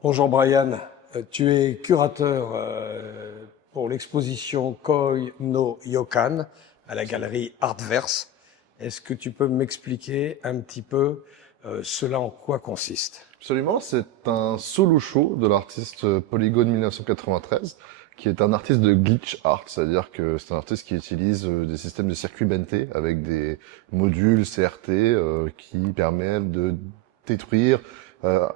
Bonjour Brian. Tu es curateur pour l'exposition Koi no Yokan à la galerie Artverse. Est-ce que tu peux m'expliquer un petit peu cela en quoi consiste? Absolument, c'est un solo show de l'artiste Polygon 1993, qui est un artiste de glitch art, c'est-à-dire que c'est un artiste qui utilise des systèmes de circuits Bente avec des modules CRT qui permettent de détruire,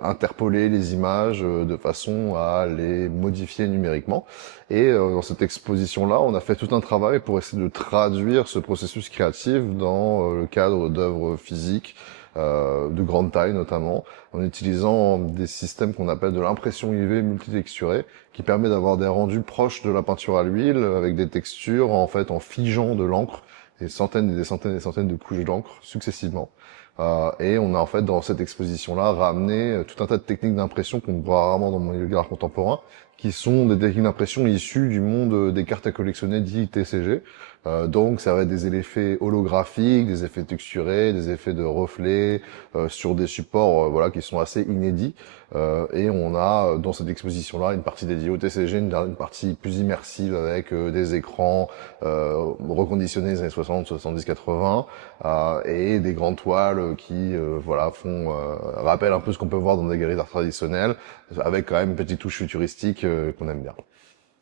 interpoler les images de façon à les modifier numériquement. Et dans cette exposition-là, on a fait tout un travail pour essayer de traduire ce processus créatif dans le cadre d'œuvres physiques de grande taille notamment, en utilisant des systèmes qu'on appelle de l'impression UV multitexturée, qui permet d'avoir des rendus proches de la peinture à l'huile, avec des textures en figeant de l'encre, des centaines et des centaines et des centaines de couches d'encre successivement. Et on a en fait dans cette exposition-là ramené tout un tas de techniques d'impression qu'on voit rarement dans mon milieu de l'art contemporain, qui sont des techniques d'impression issues du monde des cartes à collectionner dit TCG. Donc ça va être des effets holographiques, des effets texturés, des effets de reflets sur des supports voilà qui sont assez inédits. Et on a dans cette exposition-là une partie dédiée au TCG, une partie plus immersive avec des écrans reconditionnés des années 60, 70, 80 et des grandes toiles qui voilà font rappellent un peu ce qu'on peut voir dans des galeries d'art traditionnelles, avec quand même une petite touche futuristique qu'on aime bien.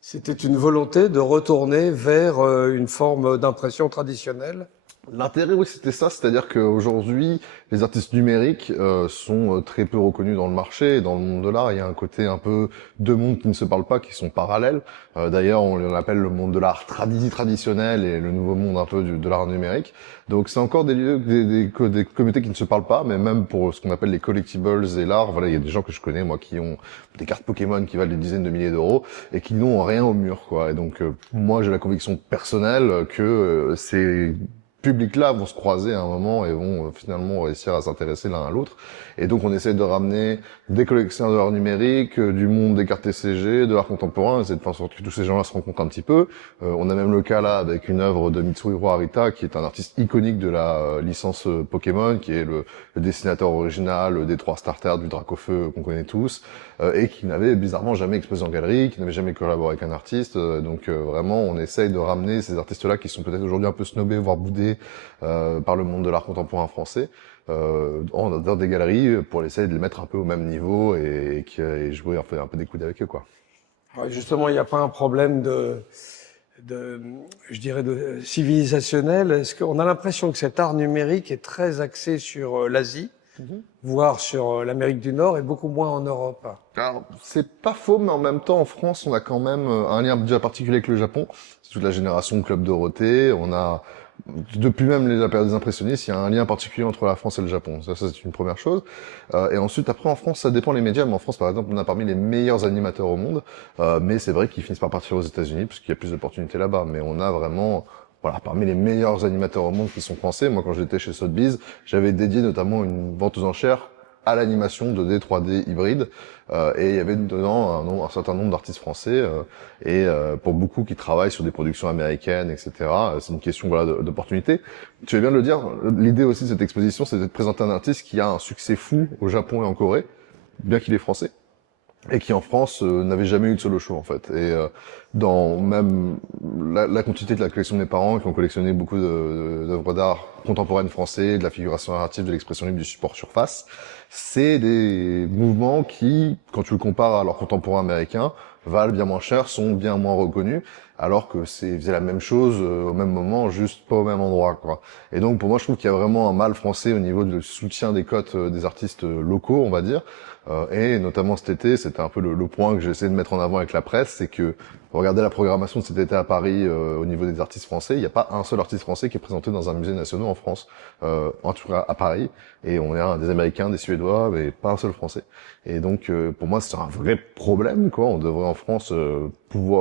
C'était une volonté de retourner vers une forme d'impression traditionnelle. L'intérêt, oui, c'était ça, c'est-à-dire qu'aujourd'hui, les artistes numériques sont très peu reconnus dans le marché, et dans le monde de l'art, il y a un côté un peu deux mondes qui ne se parlent pas, qui sont parallèles. D'ailleurs, on appelle le monde de l'art traditionnel et le nouveau monde un peu de l'art numérique. Donc, c'est encore des lieux, des communautés qui ne se parlent pas, mais même pour ce qu'on appelle les collectibles et l'art, voilà, il y a des gens que je connais, moi, qui ont des cartes Pokémon qui valent des dizaines de milliers d'euros et qui n'ont rien au mur, quoi. Et donc, moi, j'ai la conviction personnelle que c'est publics-là vont se croiser à un moment et vont finalement réussir à s'intéresser l'un à l'autre. Et donc on essaie de ramener des collectionneurs de l'art numérique, du monde des cartes TCG, de l'art contemporain, essayer de faire en sorte que tous ces gens-là se rencontrent un petit peu. On a même le cas là avec une œuvre de Mitsuhiro Arita, qui est un artiste iconique de la licence Pokémon, qui est le dessinateur original des 3 starters du Dracofeu qu'on connaît tous, et qui n'avait bizarrement jamais exposé en galerie, qui n'avait jamais collaboré avec un artiste. Donc vraiment on essaye de ramener ces artistes-là qui sont peut-être aujourd'hui un peu snobés, voire boudés par le monde de l'art contemporain français dans des galeries pour essayer de les mettre un peu au même niveau et jouer un peu des coudes avec eux, quoi. Ouais, justement, il n'y a pas un problème je dirais, de civilisationnel. Est-ce qu'on a l'impression que cet art numérique est très axé sur l'Asie, voire sur l'Amérique du Nord et beaucoup moins en Europe? Alors, c'est pas faux, mais en même temps, en France, on a quand même un lien déjà particulier avec le Japon. C'est toute la génération Club Dorothée. On a, depuis même la période des impressionnistes, il y a un lien particulier entre la France et le Japon. Ça c'est une première chose. Et ensuite, après, en France, ça dépend les médias. Mais en France, par exemple, on a parmi les meilleurs animateurs au monde. Mais c'est vrai qu'ils finissent par partir aux États-Unis, parce qu'il y a plus d'opportunités là-bas. Mais on a vraiment, voilà, parmi les meilleurs animateurs au monde qui sont français. Moi, quand j'étais chez Sotheby's, j'avais dédié notamment une vente aux enchères à l'animation 2D, 3D hybride, et il y avait dedans un certain nombre d'artistes français, pour beaucoup qui travaillent sur des productions américaines, etc. C'est une question voilà d'opportunité. Tu viens de le dire, l'idée aussi de cette exposition, c'était de présenter un artiste qui a un succès fou au Japon et en Corée, bien qu'il est français, et qui en France n'avait jamais eu de solo show en fait. Et dans même la quantité de la collection de mes parents qui ont collectionné beaucoup d'œuvres d'art contemporaines français, de la figuration narrative, de l'expression libre, du support surface, c'est des mouvements qui, quand tu le compares à leurs contemporains américains, valent bien moins cher, sont bien moins reconnus, alors que faisaient la même chose au même moment, juste pas au même endroit, quoi. Et donc pour moi, je trouve qu'il y a vraiment un mal français au niveau du soutien des cotes des artistes locaux, on va dire. Et notamment cet été, c'était un peu le point que j'ai essayé de mettre en avant avec la presse, c'est que regardez la programmation de cet été à Paris au niveau des artistes français, il n'y a pas un seul artiste français qui est présenté dans un musée national en France, en tout cas à Paris, et on a des Américains, des Suédois, mais pas un seul Français. Et donc pour moi c'est un vrai problème, quoi. On devrait en France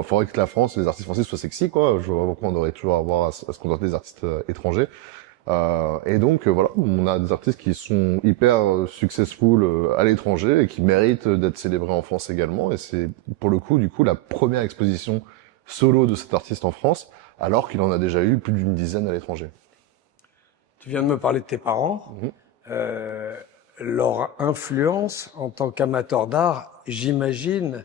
faudrait que la France, les artistes français soient sexy, quoi. Je vois pas pourquoi on devrait toujours avoir à se contenter des artistes étrangers. Et donc voilà, on a des artistes qui sont hyper successful à l'étranger et qui méritent d'être célébrés en France également. Et c'est pour le coup, du coup, la première exposition solo de cet artiste en France, alors qu'il en a déjà eu plus d'une dizaine à l'étranger. Tu viens de me parler de tes parents. Mhm. Euh, leur influence en tant qu'amateur d'art, j'imagine,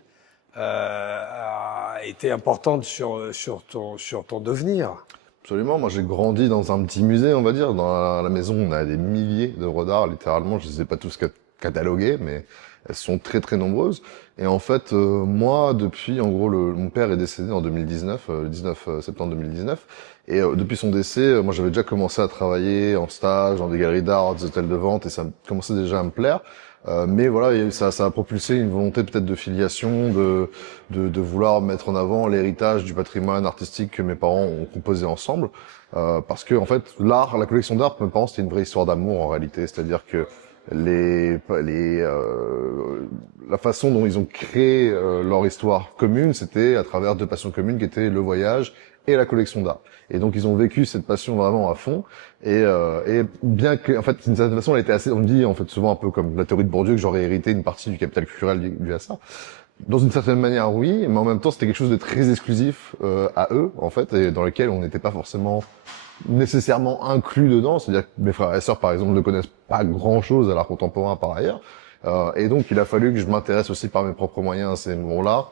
a été importante sur ton devenir. Absolument. Moi, j'ai grandi dans un petit musée, on va dire. Dans la maison, on a des milliers d'œuvres d'art, littéralement. Je les ai pas tous cataloguées, mais elles sont très, très nombreuses. Et en fait, moi, depuis, en gros, mon père est décédé en 2019, 19 septembre 2019. Et depuis son décès, moi, j'avais déjà commencé à travailler en stage, dans des galeries d'art, des hôtels de vente, et ça commençait déjà à me plaire. Mais voilà, ça a propulsé une volonté peut-être de filiation, de vouloir mettre en avant l'héritage du patrimoine artistique que mes parents ont composé ensemble. Parce que en fait, la collection d'art, pour mes parents, c'était une vraie histoire d'amour en réalité. C'est-à-dire que la façon dont ils ont créé leur histoire commune, c'était à travers deux passions communes qui étaient le voyage et la collection d'art. Et donc ils ont vécu cette passion vraiment à fond. Et bien que, en fait, d'une certaine façon, elle était assez, on me dit en fait souvent un peu comme la théorie de Bourdieu que j'aurais hérité une partie du capital culturel dû à ça. Dans une certaine manière, oui, mais en même temps, c'était quelque chose de très exclusif à eux, en fait, et dans lequel on n'était pas forcément nécessairement inclus dedans. C'est-à-dire que mes frères et sœurs, par exemple, ne connaissent pas grand-chose à l'art contemporain par ailleurs. Et donc, il a fallu que je m'intéresse aussi par mes propres moyens à ces moments-là.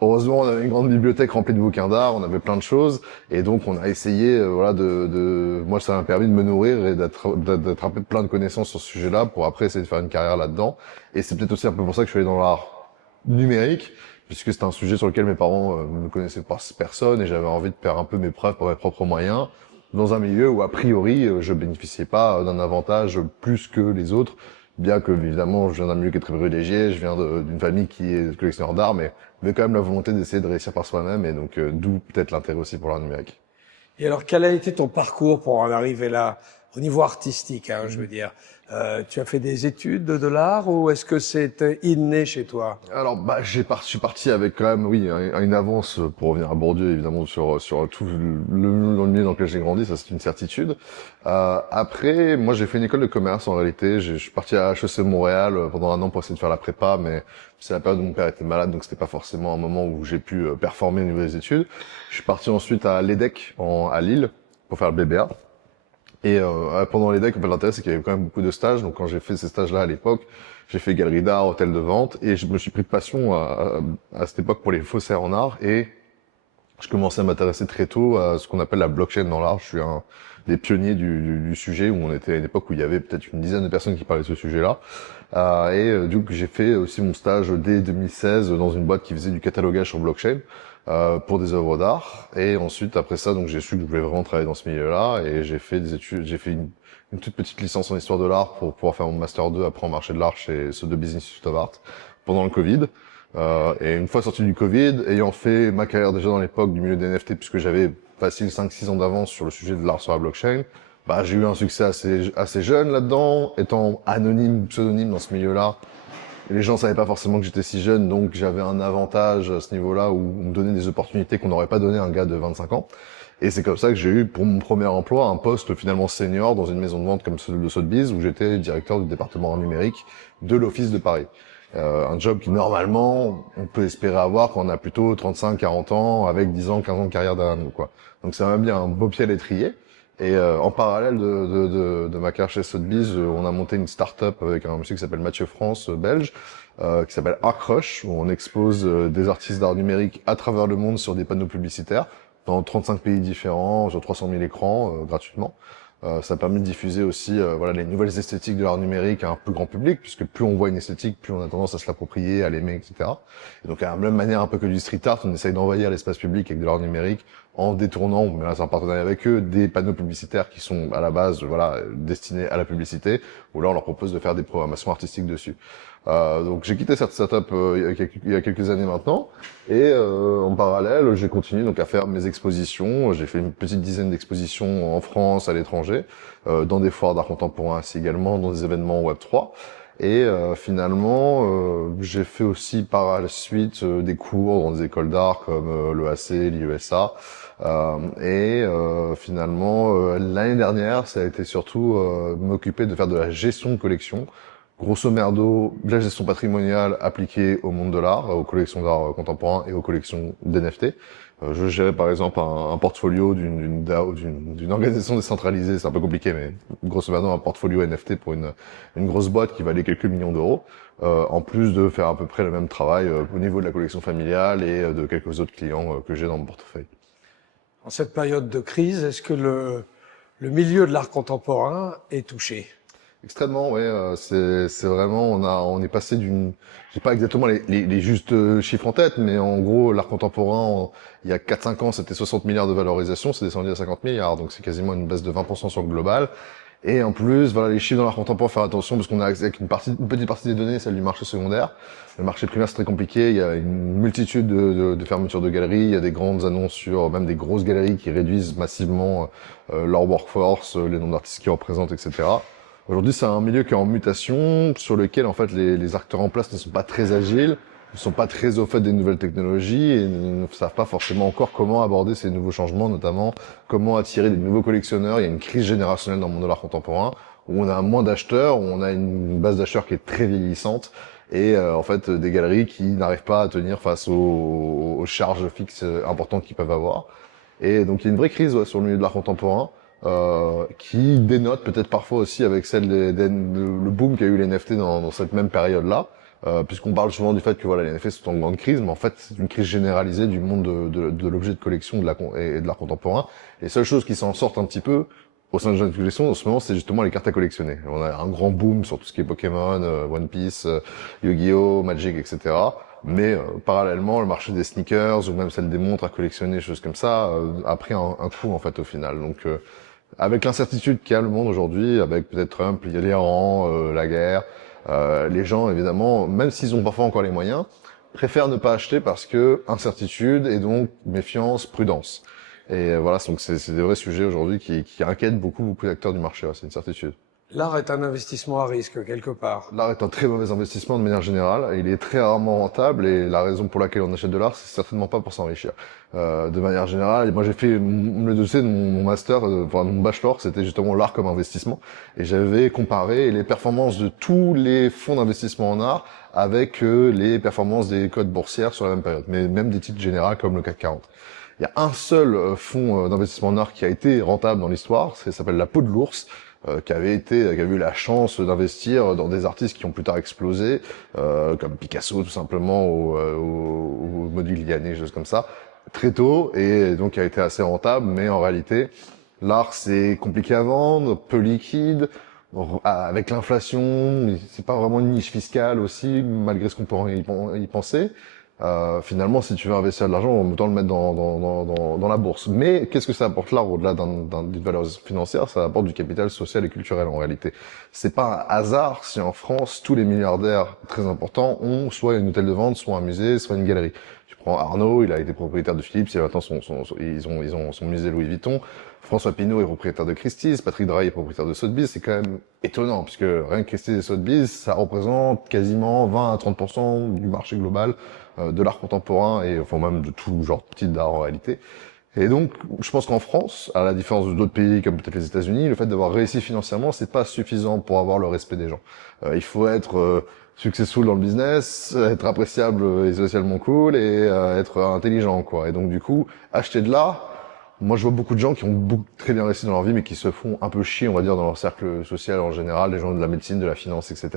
Heureusement, on avait une grande bibliothèque remplie de bouquins d'art, on avait plein de choses, et donc on a essayé, voilà, moi, ça m'a permis de me nourrir et d'attraper plein de connaissances sur ce sujet-là pour après essayer de faire une carrière là-dedans. Et c'est peut-être aussi un peu pour ça que je suis allé dans l'art numérique, puisque c'était un sujet sur lequel mes parents ne connaissaient pas personne, et j'avais envie de faire un peu mes preuves par mes propres moyens, dans un milieu où a priori je bénéficiais pas d'un avantage plus que les autres. Bien que, évidemment, je viens d'un milieu qui est très privilégié, je viens d'une famille qui est collectionneur d'art, mais quand même la volonté d'essayer de réussir par soi-même, et donc d'où peut-être l'intérêt aussi pour l'art numérique. Et alors, quel a été ton parcours pour en arriver là, au niveau artistique, hein, je veux dire? Tu as fait des études de l'art ou est-ce que c'était inné chez toi? Alors, je suis parti avec quand même, oui, une avance pour revenir à Bourdieu, évidemment, sur tout le milieu dans lequel j'ai grandi, ça c'est une certitude. Après, moi j'ai fait une école de commerce en réalité, je suis parti à HEC Montréal pendant un an pour essayer de faire la prépa, mais c'est la période où mon père était malade, donc c'était pas forcément un moment où j'ai pu performer au niveau des études. Je suis parti ensuite à l'EDEC à Lille pour faire le BBA. Et pendant les decks, l'intérêt c'est qu'il y avait quand même beaucoup de stages. Donc quand j'ai fait ces stages-là à l'époque, j'ai fait galerie d'art, hôtel de vente, et je me suis pris de passion à cette époque pour les faussaires en art. Et je commençais à m'intéresser très tôt à ce qu'on appelle la blockchain dans l'art. Je suis un des pionniers du sujet où on était à une époque où il y avait peut-être une dizaine de personnes qui parlaient de ce sujet-là. Du coup, j'ai fait aussi mon stage dès 2016 dans une boîte qui faisait du catalogage sur blockchain. Pour des œuvres d'art, et ensuite après ça donc j'ai su que je voulais vraiment travailler dans ce milieu-là, et j'ai fait des études, j'ai fait une toute petite licence en histoire de l'art pour pouvoir faire mon master 2 après en marché de l'art chez Sotheby's Institute of Art pendant le Covid. Et une fois sorti du Covid, ayant fait ma carrière déjà dans l'époque du milieu des NFT, puisque j'avais facile 5-6 ans d'avance sur le sujet de l'art sur la blockchain, j'ai eu un succès assez jeune là-dedans, étant anonyme, pseudonyme dans ce milieu-là. Les gens savaient pas forcément que j'étais si jeune, donc j'avais un avantage à ce niveau-là où on me donnait des opportunités qu'on n'aurait pas donné à un gars de 25 ans. Et c'est comme ça que j'ai eu pour mon premier emploi un poste finalement senior dans une maison de vente comme celle de Sotheby's où j'étais directeur du département numérique de l'Office de Paris. Un job qui normalement on peut espérer avoir quand on a plutôt 35-40 ans avec 10 ans, 15 ans de carrière derrière nous, quoi. Donc ça m'a bien un beau pied à l'étrier. Et en parallèle de ma carrière chez Sotheby's, on a monté une start-up avec un monsieur qui s'appelle Mathieu France, belge, qui s'appelle Arcrush, où on expose des artistes d'art numérique à travers le monde sur des panneaux publicitaires dans 35 pays différents, sur 300 000 écrans, gratuitement. Ça permet de diffuser aussi voilà, les nouvelles esthétiques de l'art numérique à un plus grand public, puisque plus on voit une esthétique, plus on a tendance à se l'approprier, à l'aimer, etc. Et donc à la même manière un peu que du street art, on essaye d'envahir l'espace public avec de l'art numérique en détournant, mais là c'est en partenariat avec eux, des panneaux publicitaires qui sont à la base voilà destinés à la publicité, ou là on leur propose de faire des programmations artistiques dessus. Donc j'ai quitté cette startup il y a quelques années maintenant, et en parallèle j'ai continué donc à faire mes expositions. J'ai fait une petite dizaine d'expositions en France, à l'étranger, dans des foires d'art contemporain ainsi également, dans des événements Web3. Et finalement, j'ai fait aussi par la suite des cours dans des écoles d'art comme l'EAC, l'IESA. Finalement, l'année dernière, ça a été surtout m'occuper de faire de la gestion de collection grosso merdo, de la gestion patrimoniale appliquée au monde de l'art, aux collections d'art contemporain et aux collections d'NFT. Je gérais par exemple un portfolio d'une DAO, d'une organisation décentralisée, c'est un peu compliqué, mais grosso merdo un portfolio NFT pour une grosse boîte qui valait quelques millions d'euros, en plus de faire à peu près le même travail au niveau de la collection familiale et de quelques autres clients que j'ai dans mon portefeuille. En cette période de crise, est-ce que le milieu de l'art contemporain est touché? Extrêmement, ouais. C'est vraiment, on est passé d'une, j'ai pas exactement les justes chiffres en tête, mais en gros, l'art contemporain, il y a 4-5 ans, c'était 60 milliards de valorisation, c'est descendu à 50 milliards, donc c'est quasiment une baisse de 20% sur le global. Et en plus, voilà, les chiffres dans l'art contemporain, faire attention, parce qu'on a avec une petite partie des données, celle du marché secondaire. Le marché primaire, c'est très compliqué. Il y a une multitude de fermetures de galeries. Il y a des grandes annonces sur même des grosses galeries qui réduisent massivement leur workforce, les nombres d'artistes qu'ils représentent, etc. Aujourd'hui, c'est un milieu qui est en mutation, sur lequel en fait les acteurs en place ne sont pas très agiles, ne sont pas très au fait des nouvelles technologies et ne savent pas forcément encore comment aborder ces nouveaux changements, notamment comment attirer des nouveaux collectionneurs. Il y a une crise générationnelle dans le monde de l'art contemporain où on a moins d'acheteurs, où on a une base d'acheteurs qui est très vieillissante et en fait des galeries qui n'arrivent pas à tenir face aux charges fixes importantes qu'ils peuvent avoir. Et donc il y a une vraie crise sur le milieu de l'art contemporain. Qui dénote peut-être parfois aussi avec le boom qu'a eu les NFT dans cette même période-là, puisqu'on parle souvent du fait que voilà les NFT sont en grande crise, mais en fait c'est une crise généralisée du monde de l'objet de collection et de l'art contemporain. Les seules choses qui s'en sortent un petit peu au sein de la collection en ce moment, c'est justement les cartes à collectionner. On a un grand boom sur tout ce qui est Pokémon, One Piece, Yu-Gi-Oh, Magic, etc. Mais parallèlement, le marché des sneakers ou même celle des montres à collectionner, choses comme ça, a pris un coup en fait au final. Donc avec l'incertitude qu'il y a le monde aujourd'hui, avec peut-être Trump, il y a l'Iran, la guerre, les gens évidemment, même s'ils ont parfois encore les moyens, préfèrent ne pas acheter parce que incertitude et donc méfiance, prudence. Et voilà, donc c'est des vrais sujets aujourd'hui qui inquiètent beaucoup d'acteurs du marché, ouais, c'est une certitude. L'art est un investissement à risque, quelque part. L'art est un très mauvais investissement de manière générale. Il est très rarement rentable et la raison pour laquelle on achète de l'art, c'est certainement pas pour s'enrichir. De manière générale, moi j'ai fait le dossier de mon master, enfin mon bachelor, c'était justement l'art comme investissement. Et j'avais comparé les performances de tous les fonds d'investissement en art avec les performances des cotes boursières sur la même période, mais même des titres généraux comme le CAC 40. Il y a un seul fonds d'investissement en art qui a été rentable dans l'histoire, ça s'appelle la peau de l'ours, qui a eu la chance d'investir dans des artistes qui ont plus tard explosé, comme Picasso tout simplement, ou Modigliani, choses comme ça, très tôt, et donc qui a été assez rentable, mais en réalité, l'art c'est compliqué à vendre, peu liquide, avec l'inflation, c'est pas vraiment une niche fiscale aussi, malgré ce qu'on pourrait y penser. Finalement, si tu veux investir de l'argent, on autant le mettre dans la bourse. Mais qu'est-ce que ça apporte là, au-delà d'une valorisation financière? Ça apporte du capital social et culturel en réalité. C'est pas un hasard si en France, tous les milliardaires très importants ont soit une hôtel de vente, soit un musée, soit une galerie. Tu prends Arnaud, il a été propriétaire de Philips, il a maintenant ils ont son musée Louis Vuitton. François Pinault est propriétaire de Christie's, Patrick Drahi est propriétaire de Sotheby's. C'est quand même étonnant, puisque rien que Christie's et Sotheby's, ça représente quasiment 20 à 30% du marché global de l'art contemporain et enfin même de tout genre de type d'art en réalité. Et donc, je pense qu'en France, à la différence d'autres pays comme peut-être les États-Unis, le fait d'avoir réussi financièrement, c'est pas suffisant pour avoir le respect des gens. Il faut être successful dans le business, être appréciable et socialement cool et être intelligent, quoi. Et donc, du coup, acheter de l'art. Moi, je vois beaucoup de gens qui ont très bien réussi dans leur vie, mais qui se font un peu chier, on va dire, dans leur cercle social en général, des gens de la médecine, de la finance, etc.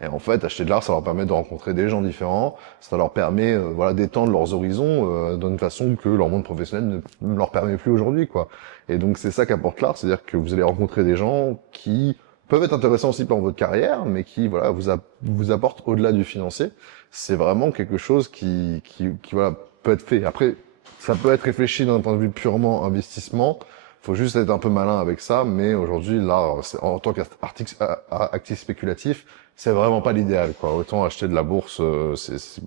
Et en fait, acheter de l'art, ça leur permet de rencontrer des gens différents, ça leur permet, voilà, d'étendre leurs horizons d'une façon que leur monde professionnel ne leur permet plus aujourd'hui, quoi. Et donc, c'est ça qu'apporte l'art, c'est-à-dire que vous allez rencontrer des gens qui peuvent être intéressants aussi pour votre carrière, mais qui, voilà, vous apportent au-delà du financier. C'est vraiment quelque chose qui voilà, peut être fait. Après, ça peut être réfléchi d'un point de vue purement investissement. Faut juste être un peu malin avec ça. Mais aujourd'hui, là, en tant qu'actif spéculatif, c'est vraiment pas l'idéal, quoi. Autant acheter de la bourse ou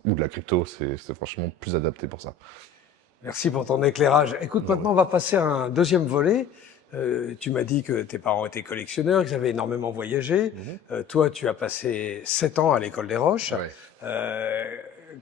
de la crypto, c'est franchement plus adapté pour ça. Merci pour ton éclairage. Écoute, maintenant, on va passer à un deuxième volet. Tu m'as dit que tes parents étaient collectionneurs, qu'ils avaient énormément voyagé. Toi, tu as passé 7 ans à l'école des Roches. Ouais.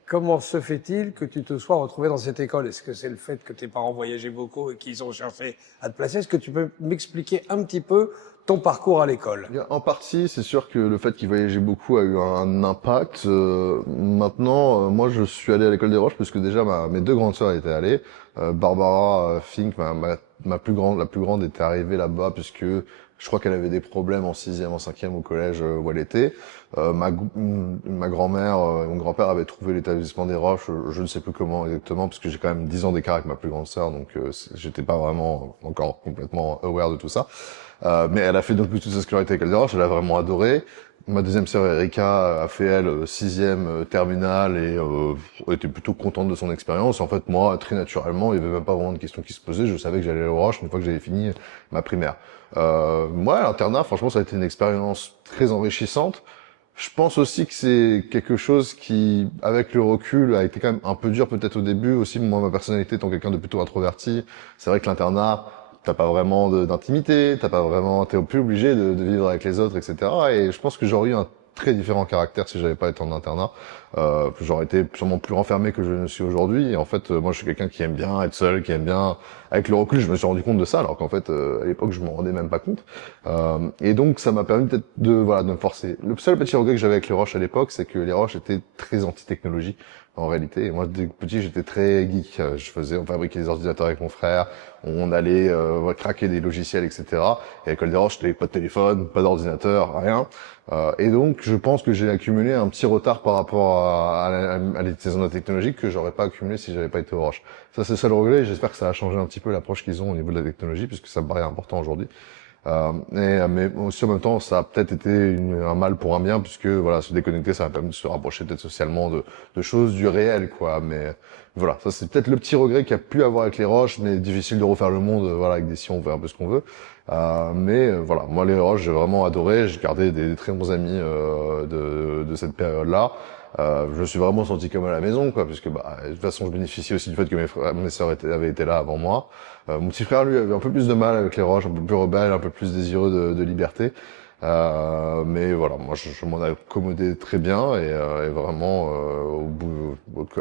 comment se fait-il que tu te sois retrouvé dans cette école? Est-ce que c'est le fait que tes parents voyageaient beaucoup et qu'ils ont cherché à te placer? Est-ce que tu peux m'expliquer un petit peu ton parcours à l'école? Bien, en partie, c'est sûr que le fait qu'il voyageait beaucoup a eu un impact. Maintenant, moi, je suis allé à l'école des Roches parce que déjà mes deux grandes sœurs étaient allées. Barbara Fink, ma plus grande, la plus grande, était arrivée là-bas puisque je crois qu'elle avait des problèmes en sixième, en cinquième au collège où elle était. Ma grand-mère, mon grand-père avait trouvé l'établissement des Roches. Je ne sais plus comment exactement parce que j'ai quand même 10 ans d'écart avec ma plus grande sœur, donc j'étais pas vraiment encore complètement aware de tout ça. Mais elle a fait donc toute sa scolarité avec Calderoche, elle a vraiment adoré. Ma deuxième sœur Erika a fait elle sixième terminale et était plutôt contente de son expérience. En fait, moi, très naturellement, il y avait même pas vraiment de questions qui se posaient. Je savais que j'allais aller au Roche une fois que j'avais fini ma primaire. Moi, l'internat, franchement, ça a été une expérience très enrichissante. Je pense aussi que c'est quelque chose qui, avec le recul, a été quand même un peu dur peut-être au début. Aussi, moi, ma personnalité étant quelqu'un de plutôt introverti, c'est vrai que l'internat, t'as pas vraiment d'intimité, t'as pas vraiment, t'es plus obligé de vivre avec les autres, etc. Et je pense que j'aurais eu un très différent caractère si j'avais pas été en internat. J'aurais été sûrement plus renfermé que je ne suis aujourd'hui. Et en fait, moi, je suis quelqu'un qui aime bien être seul, qui aime bien. Avec le recul, je me suis rendu compte de ça, alors qu'en fait, à l'époque, je m'en rendais même pas compte. Et donc, ça m'a permis peut-être de me forcer. Le seul petit regret que j'avais avec les Roches à l'époque, c'est que les Roches étaient très anti-technologie en réalité. Et moi, dès que petit, j'étais très geek. On fabriquait des ordinateurs avec mon frère, on allait craquer des logiciels, etc. Et à l'école des Roches, t'avais pas de téléphone, pas d'ordinateur, rien. Et donc, je pense que j'ai accumulé un petit retard par rapport à l'utilisation technologique que j'aurais pas accumulé si j'avais pas été aux Roches. Ça, c'est ça le regret. J'espère que ça a changé un petit peu l'approche qu'ils ont au niveau de la technologie, puisque ça me paraît important aujourd'hui. Mais aussi en même temps, ça a peut-être été un mal pour un bien, puisque voilà, se déconnecter, ça m'a permis de se rapprocher peut-être socialement de choses du réel, quoi. Mais voilà, ça c'est peut-être le petit regret qu'il y a pu avoir avec les Roches, mais difficile de refaire le monde, voilà, avec des si on fait un peu ce qu'on veut. Voilà, moi les Roches, j'ai vraiment adoré, j'ai gardé des très bons amis de cette période-là. Je me suis vraiment senti comme à la maison, quoi, puisque de toute façon, je bénéficiais aussi du fait que mes sœurs avaient été là avant moi. Mon petit frère, lui, avait un peu plus de mal avec les Roches, un peu plus rebelle, un peu plus désireux de liberté. Mais voilà, moi, je m'en accommodais très bien et vraiment,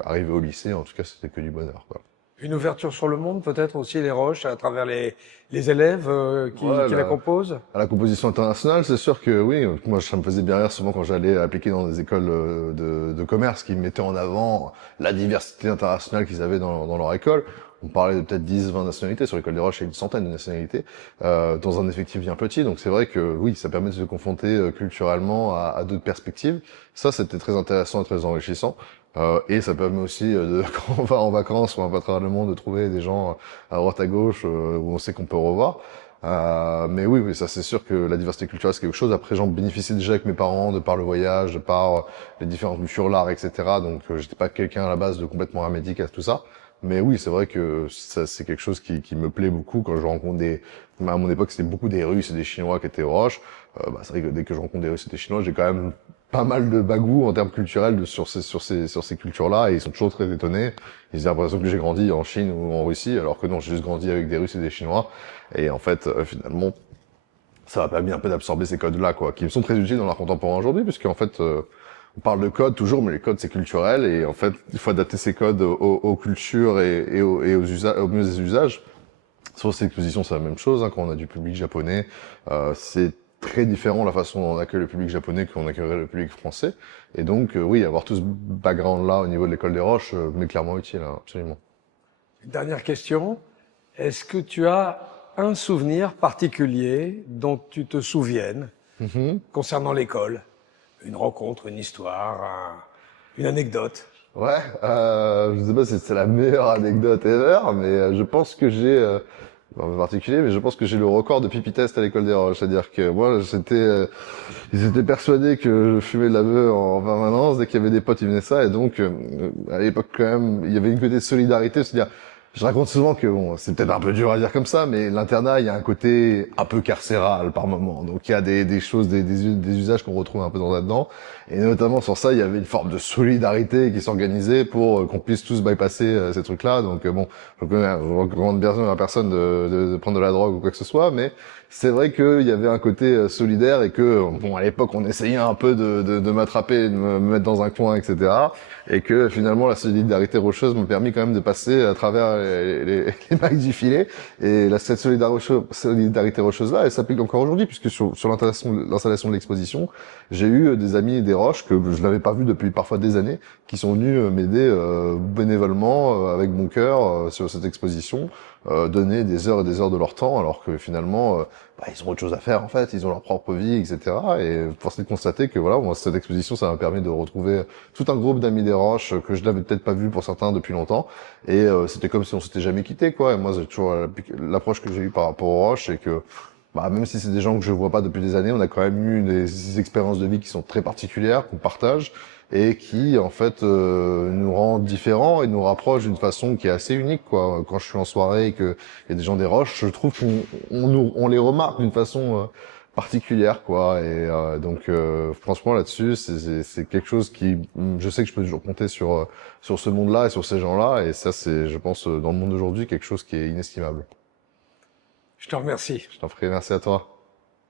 arrivé au lycée, en tout cas, c'était que du bonheur, quoi. Une ouverture sur le monde, peut-être aussi, les Roches, à travers les élèves qui la composent? À la composition internationale, c'est sûr que oui. Moi, ça me faisait bien rire souvent quand j'allais appliquer dans des écoles de commerce qui mettaient en avant la diversité internationale qu'ils avaient dans leur école. On parlait de peut-être 10, 20 nationalités. Sur l'école des Roches, il y a une centaine de nationalités dans un effectif bien petit. Donc c'est vrai que oui, ça permet de se confronter culturellement à d'autres perspectives. Ça, c'était très intéressant et très enrichissant. Et ça permet aussi, quand on va en vacances ou un peu à travers le monde, de trouver des gens à droite à gauche où on sait qu'on peut revoir. Mais oui, ça c'est sûr que la diversité culturelle c'est quelque chose. Après, j'en bénéficiais déjà avec mes parents, de par le voyage, de par les différentes cultures, l'art, etc. Donc, j'étais pas quelqu'un à la base de complètement hermétique à tout ça. Mais oui, c'est vrai que ça c'est quelque chose qui me plaît beaucoup quand je rencontre à mon époque, c'était beaucoup des Russes et des Chinois qui étaient aux Roches. C'est vrai que dès que je rencontre des Russes et des Chinois, j'ai quand même pas mal de bagou en termes culturels sur ces cultures-là, et ils sont toujours très étonnés. Ils ont l'impression que j'ai grandi en Chine ou en Russie, alors que non, j'ai juste grandi avec des Russes et des Chinois. Et en fait, finalement, ça m'a permis un peu d'absorber ces codes-là, quoi, qui me sont très utiles dans l'art contemporain aujourd'hui, puisqu'en fait, on parle de codes toujours, mais les codes c'est culturel, et en fait, il faut adapter ces codes aux cultures et aux usages, au mieux des usages. Sur ces expositions, c'est la même chose, hein, quand on a du public japonais, c'est très différent la façon dont on accueille le public japonais qu'on accueillerait le public français. Et donc, oui, avoir tout ce background-là au niveau de l'école des Roches m'est clairement utile, hein, absolument. Dernière question. Est-ce que tu as un souvenir particulier dont tu te souviennes concernant l'école? Une rencontre, une histoire, une anecdote? Ouais, je sais pas si c'est la meilleure anecdote ever, mais je pense que j'ai en particulier, mais je pense que j'ai le record de pipi test à l'école des Roches. C'est-à-dire que moi, ils étaient persuadés que je fumais de la beuh en permanence. Dès qu'il y avait des potes, ils venaient ça. Et donc, à l'époque, quand même, il y avait une côté de solidarité. C'est-à-dire, je raconte souvent que bon, c'est peut-être un peu dur à dire comme ça, mais l'internat, il y a un côté un peu carcéral par moment. Donc, il y a des choses, des usages qu'on retrouve un peu dans là-dedans. Et notamment sur ça, il y avait une forme de solidarité qui s'organisait pour qu'on puisse tous bypasser ces trucs-là. Donc bon, je recommande bien à personne de prendre de la drogue ou quoi que ce soit, mais c'est vrai qu'il y avait un côté solidaire et que, bon, à l'époque, on essayait un peu de m'attraper, de me mettre dans un coin, etc. Et que finalement, la solidarité rocheuse m'a permis quand même de passer à travers les mailles du filet. Et cette solidarité rocheuse-là, elle s'applique encore aujourd'hui, puisque sur l'installation de l'exposition, j'ai eu des amis des Roches que je n'avais pas vus depuis parfois des années, qui sont venus m'aider bénévolement, avec bon cœur, sur cette exposition, donner des heures et des heures de leur temps, alors que finalement, ils ont autre chose à faire en fait, ils ont leur propre vie, etc. Et force est de constater que voilà, moi, cette exposition, ça m'a permis de retrouver tout un groupe d'amis des Roches que je n'avais peut-être pas vu pour certains depuis longtemps, et c'était comme si on s'était jamais quitté, quoi. Et moi, j'ai toujours l'approche que j'ai eue par rapport aux Roches, et que même si c'est des gens que je vois pas depuis des années, on a quand même eu des expériences de vie qui sont très particulières, qu'on partage, et qui, en fait, nous rendent différents et nous rapprochent d'une façon qui est assez unique, quoi. Quand je suis en soirée et qu'il y a des gens des Roches, je trouve on les remarque d'une façon particulière, quoi. Et donc, franchement, là-dessus, c'est quelque chose qui, je sais que je peux toujours compter sur ce monde-là et sur ces gens-là, et ça, c'est, je pense, dans le monde d'aujourd'hui, quelque chose qui est inestimable. Je te remercie. Je t'en prie, merci à toi.